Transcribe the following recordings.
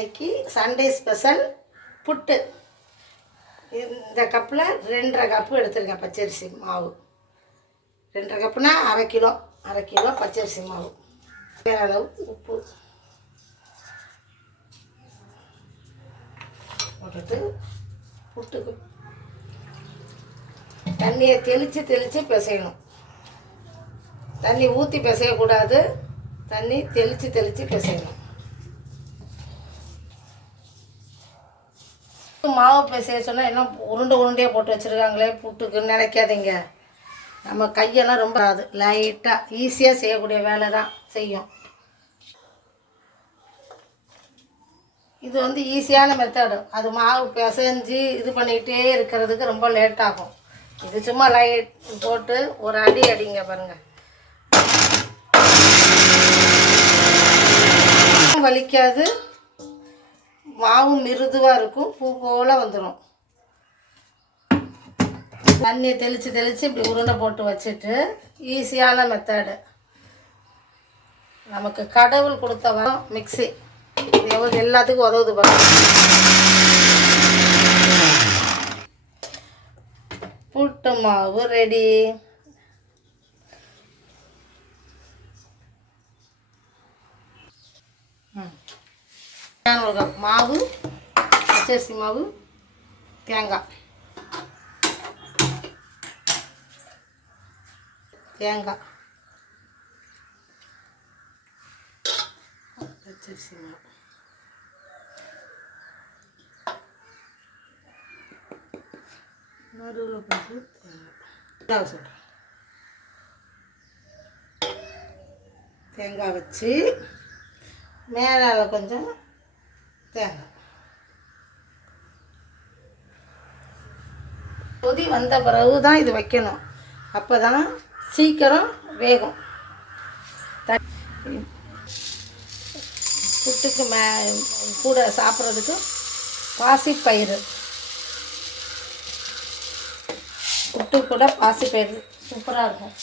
இன்றைக்கி Sunday special புட்டு. இந்த கப்பில் 2.5 கப்பு எடுத்துருக்கேன் பச்சரிசி மாவு. 2.5 கப்புனா அரை கிலோ பச்சரிசி மாவு. வேறு அளவு உப்பு போட்டுட்டு புட்டுக்கு தண்ணியை தெளித்து பிசையணும். தண்ணி ஊற்றி பிசையக்கூடாது, தண்ணி தெளித்து பிசையணும். மாவு பிசைய சொன்னால் எல்லாம் உருண்டையாக போட்டு வச்சுருக்காங்களே புட்டுக்குன்னு நினைக்காதீங்க. நம்ம கையெல்லாம் ரொம்ப அது லைட்டாக ஈஸியாக செய்யக்கூடிய வேலை தான் செய்யும். இது வந்து ஈஸியான மெத்தடு. அது மாவு பிசைஞ்சு இது பண்ணிகிட்டே இருக்கிறதுக்கு ரொம்ப லேட் ஆகும். இது சும்மா லைட் போட்டு ஒரு அடி அடிங்க பாருங்கள், வலிக்காது, மாவும் மிருதுவாக இருக்கும், பூ போல் வந்துடும். தண்ணியை தெளித்து இப்படி உருண்டை போட்டு வச்சுட்டு ஈஸியான மெத்தடு. நமக்கு கடவுள் கொடுத்த வரம் மிக்ஸி. இது எல்லாத்துக்கும் உதவுது பாருங்க. புட்டு மாவு ரெடி. ஒரு கப் மாவு, பச்சரிசி மாவு, தேங்காய் பச்சரிசி மாவு, நடுவில் போட்டு தேங்காய் சொல்கிறேன். தேங்காய் வச்சு மேலால் கொஞ்சம் தேங்காய். கொதி வந்த பிறகு தான் இது வைக்கணும், அப்போ தான் சீக்கிரம் வேகும். புட்டுக்கு கூட சாப்பிட்றதுக்கு பாசிப்பயிறு, புட்டு கூட பாசிப்பயிறு சூப்பராக இருக்கும்.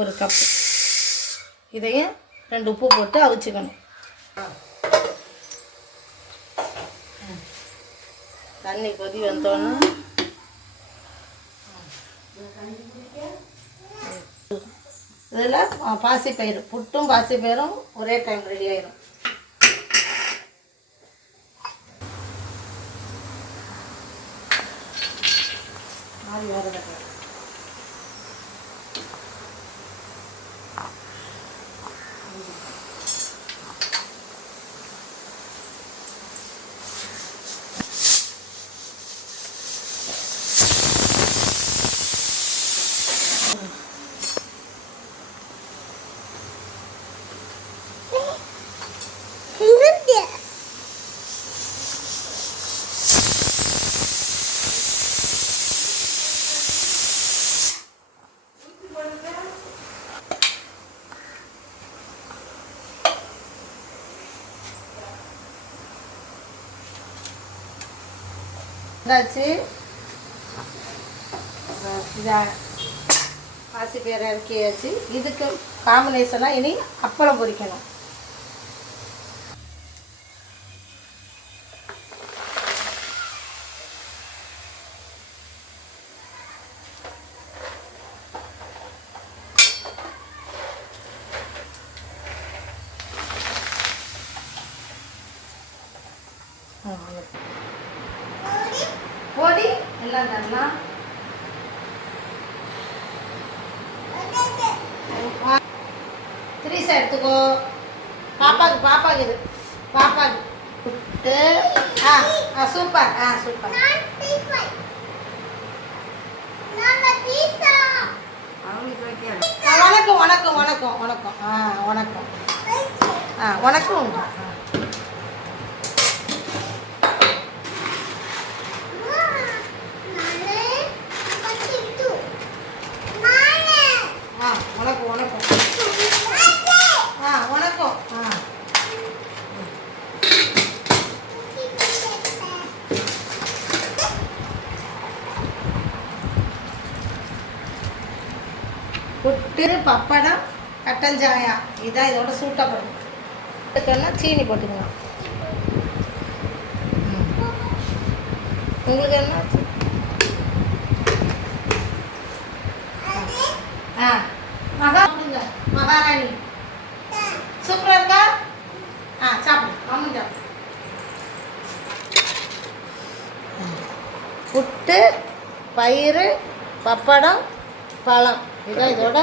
ஒரு கப்பு இதையும் 2 உப்பு போட்டு அவிச்சுக்கணும். தண்ணி கொதி வந்தோன்னா இதில் பாசிப்பயிறு, புட்டும் பாசிப்பயிரும் ஒரே டைம் ரெடி ஆயிடும். இதாச்சு, பாசிப்பயிறு இறக்கியாச்சு. இதுக்கு காம்பினேஷனாக இனி அப்பளம் பொரிக்கணும். பொடி எல்லாம் தரலாம். த்ரீ எடுத்துக்கோ. பாப்பாக்கு இது பாப்பாக்கு புட்டு. Super super. வணக்கம் வணக்கம் வணக்கம் வணக்கம் வணக்கம் வணக்கம் உண்டா? வணக்கம் வணக்கம் வணக்கம். புட்டு, பப்படம், கட்டஞ்சாயா, இதான் இதோட சூட்டப்படும். இதுக்கெல்லாம் சீனி போட்டுக்கலாம். உங்களுக்கு என்ன ஆச்சு? ஆ அப்படிங்க மகாராணி சூப்பராக இருக்கா? சாப்பிடு அம்மன் சாப்பிடு. புட்டு, பயிறு, பப்படம், பழம், இதான் இதோட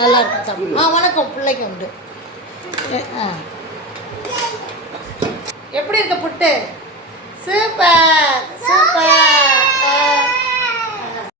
நல்லா இருக்கும் சாப்பிடும். வணக்கம் பிள்ளைக்கு உண்டு. எப்படி இருக்கு புட்டு? Super super.